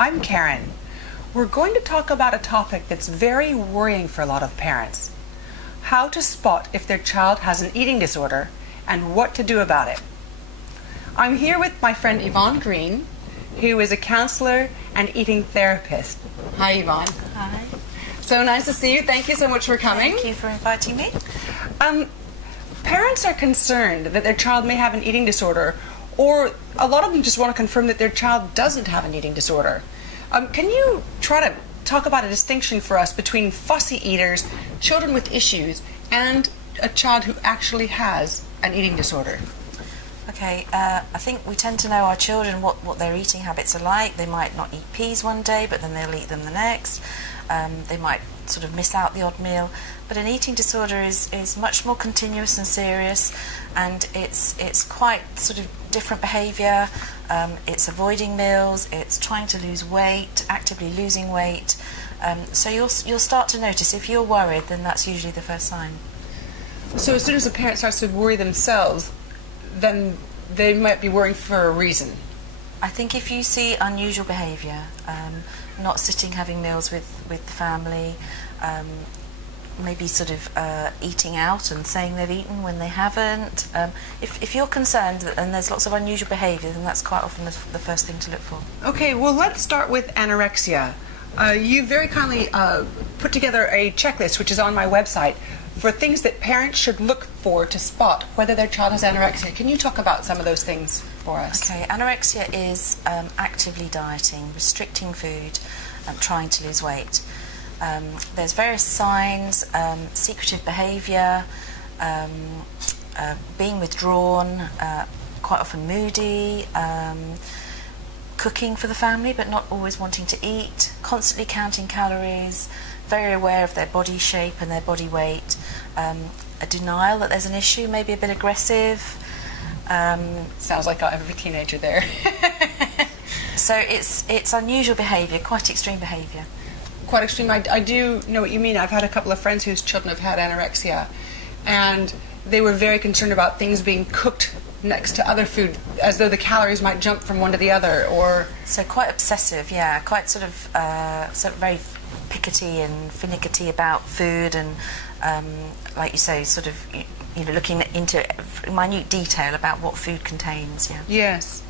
I'm Karen. We're going to talk about a topic that's very worrying for a lot of parents. How to spot if their child has an eating disorder and what to do about it. I'm here with my friend Yvonne Green, who is a counselor and eating therapist. Hi, Yvonne. Hi. So nice to see you. Thank you so much for coming. Thank you for inviting me. Parents are concerned that their child may have an eating disorder, or a lot of them just want to confirm that their child doesn't have an eating disorder. Can you try to talk about a distinction for us between fussy eaters, children with issues, and a child who actually has an eating disorder? Okay, I think we tend to know our children, what their eating habits are like. They might not eat peas one day, but then they'll eat them the next. They might sort of miss out the odd meal. But an eating disorder is much more continuous and serious, and it's quite sort of different behaviour. It's avoiding meals, it's trying to lose weight, actively losing weight. So you'll start to notice, if you're worried, then that's usually the first sign. So as soon as the parent starts to worry themselves, then they might be worrying for a reason. I think if you see unusual behaviour, not sitting having meals with the family, maybe sort of eating out and saying they've eaten when they haven't. If you're concerned and there's lots of unusual behaviour, then that's quite often the first thing to look for. Okay, well, let's start with anorexia. You very kindly put together a checklist, which is on my website, for things that parents should look for to spot whether their child has anorexia. Can you talk about some of those things for us? Okay, anorexia is actively dieting, restricting food, and trying to lose weight. There's various signs: secretive behaviour, being withdrawn, quite often moody, cooking for the family but not always wanting to eat, constantly counting calories, very aware of their body shape and their body weight, a denial that there's an issue, maybe a bit aggressive. Sounds like every teenager there. So it's unusual behaviour, quite extreme behaviour. Quite extreme. I do know what you mean. I've had a couple of friends whose children have had anorexia, and they were very concerned about things being cooked next to other food, as though the calories might jump from one to the other, or... So quite obsessive, yeah, quite sort of very pickety and finicky about food, and like you say, sort of, you know, looking into minute detail about what food contains, yeah. Yes.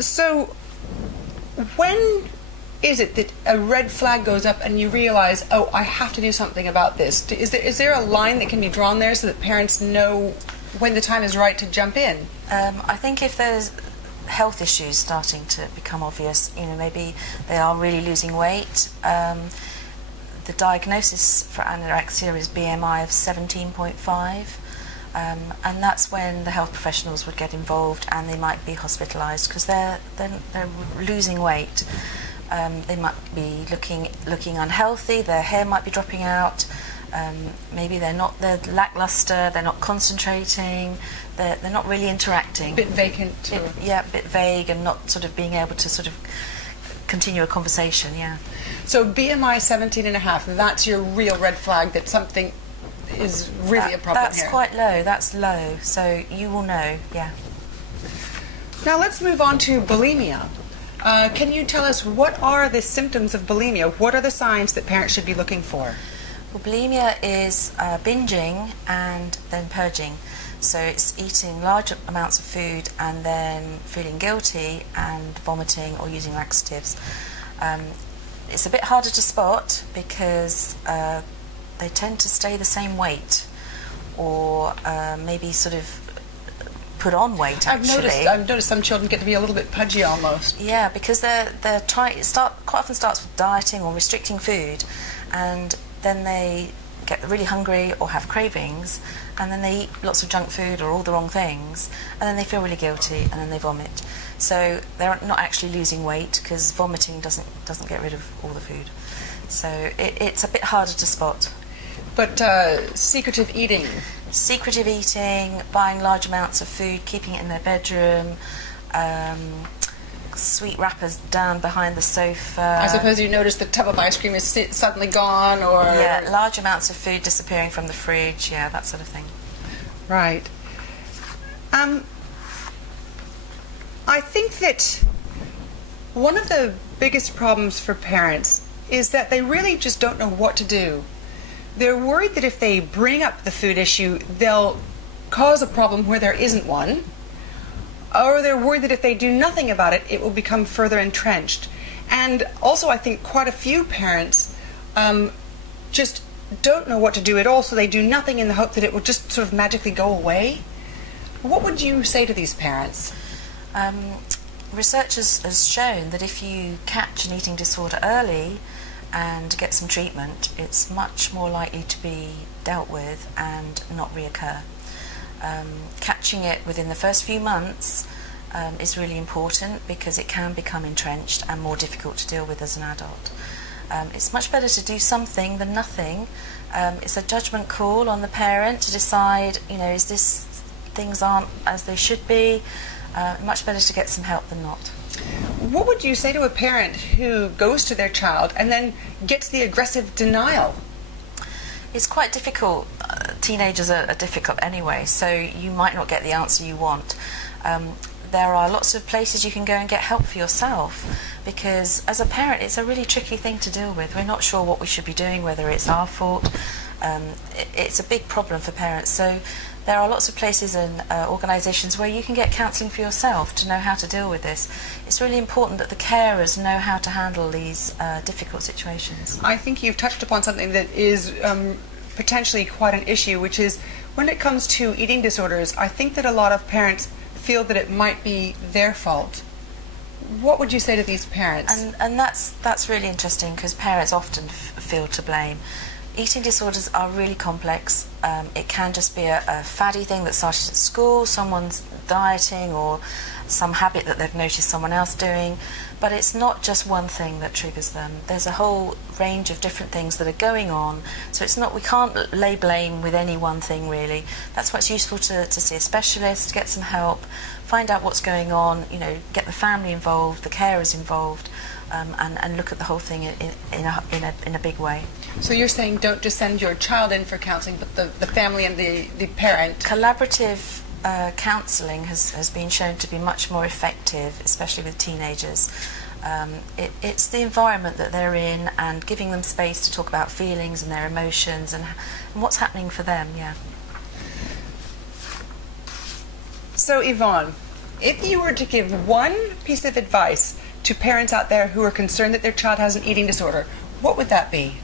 So, when is it that a red flag goes up and you realize, oh, I have to do something about this? Is there a line that can be drawn there so that parents know when the time is right to jump in? I think if there's health issues starting to become obvious, you know, maybe they are really losing weight. The diagnosis for anorexia is BMI of 17.5, and that's when the health professionals would get involved, and they might be hospitalised because they're losing weight. They might be looking unhealthy. Their hair might be dropping out. Maybe they're lackluster. They're not concentrating. They're not really interacting. A bit vacant. Yeah, a bit vague, and not sort of being able to sort of continue a conversation. Yeah. So BMI 17.5. That's your real red flag that something is really a problem here. That's quite low. That's low. So you will know. Yeah. Now let's move on to bulimia. Can you tell us what are the symptoms of bulimia? What are the signs that parents should be looking for? Well, bulimia is binging and then purging. So it's eating large amounts of food and then feeling guilty and vomiting or using laxatives. It's a bit harder to spot because they tend to stay the same weight, or maybe sort of put on weight, actually. I've noticed some children get to be a little bit pudgy almost. Yeah, because they're quite often starts with dieting or restricting food, and then they get really hungry or have cravings, and then they eat lots of junk food or all the wrong things, and then they feel really guilty, and then they vomit. So they're not actually losing weight because vomiting doesn't get rid of all the food. So it's a bit harder to spot. But secretive eating? Secretive eating, buying large amounts of food, keeping it in their bedroom, sweet wrappers down behind the sofa. I suppose you notice the tub of ice cream is suddenly gone, or... Yeah, large amounts of food disappearing from the fridge, yeah, that sort of thing. Right. I think that one of the biggest problems for parents is that they really just don't know what to do. They're worried that if they bring up the food issue, they'll cause a problem where there isn't one, or they're worried that if they do nothing about it, it will become further entrenched. And also, I think quite a few parents just don't know what to do at all, so they do nothing in the hope that it will just sort of magically go away. What would you say to these parents? Research has shown that if you catch an eating disorder early and get some treatment, it's much more likely to be dealt with and not reoccur. Catching it within the first few months is really important because it can become entrenched and more difficult to deal with as an adult. It's much better to do something than nothing. It's a judgment call on the parent to decide, is this, things aren't as they should be. Much better to get some help than not. What would you say to a parent who goes to their child and then gets the aggressive denial? It's quite difficult. Teenagers are difficult anyway, so you might not get the answer you want. There are lots of places you can go and get help for yourself, because as a parent it's a really tricky thing to deal with. We're not sure what we should be doing, whether it's our fault. It's a big problem for parents, so there are lots of places and organisations where you can get counselling for yourself to know how to deal with this. It's really important that the carers know how to handle these difficult situations. I think you've touched upon something that is potentially quite an issue, which is when it comes to eating disorders, I think that a lot of parents feel that it might be their fault. What would you say to these parents? And that's really interesting, because parents often feel to blame. Eating disorders are really complex. It can just be a faddy thing that started at school, someone's dieting, or some habit that they've noticed someone else doing. But it's not just one thing that triggers them. There's a whole range of different things that are going on. So it's not, we can't lay blame with any one thing really. That's why it's useful to see a specialist, get some help, find out what's going on, get the family involved, the carers involved, and look at the whole thing in a big way. So you're saying don't just send your child in for counselling, but the family and the parent. Collaborative counselling has been shown to be much more effective, especially with teenagers. It's the environment that they're in and giving them space to talk about feelings and their emotions and what's happening for them, yeah. So Yvonne, if you were to give one piece of advice to parents out there who are concerned that their child has an eating disorder, what would that be?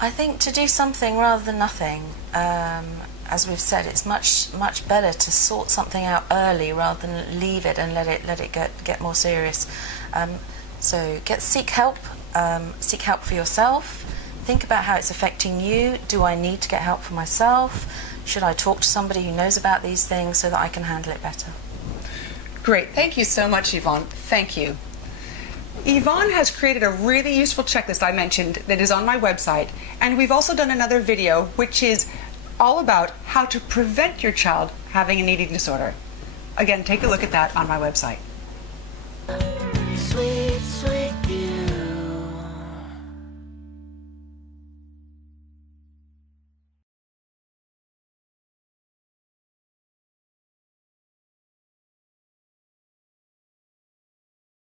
I think to do something rather than nothing. As we've said, it's much better to sort something out early rather than leave it and let it get more serious. So seek help for yourself. Think about how it's affecting you. Do I need to get help for myself? Should I talk to somebody who knows about these things so that I can handle it better? Great. Thank you so much, Yvonne. Thank you. Yvonne has created a really useful checklist I mentioned that is on my website, and we've also done another video which is all about how to prevent your child having an eating disorder. Again, take a look at that on my website.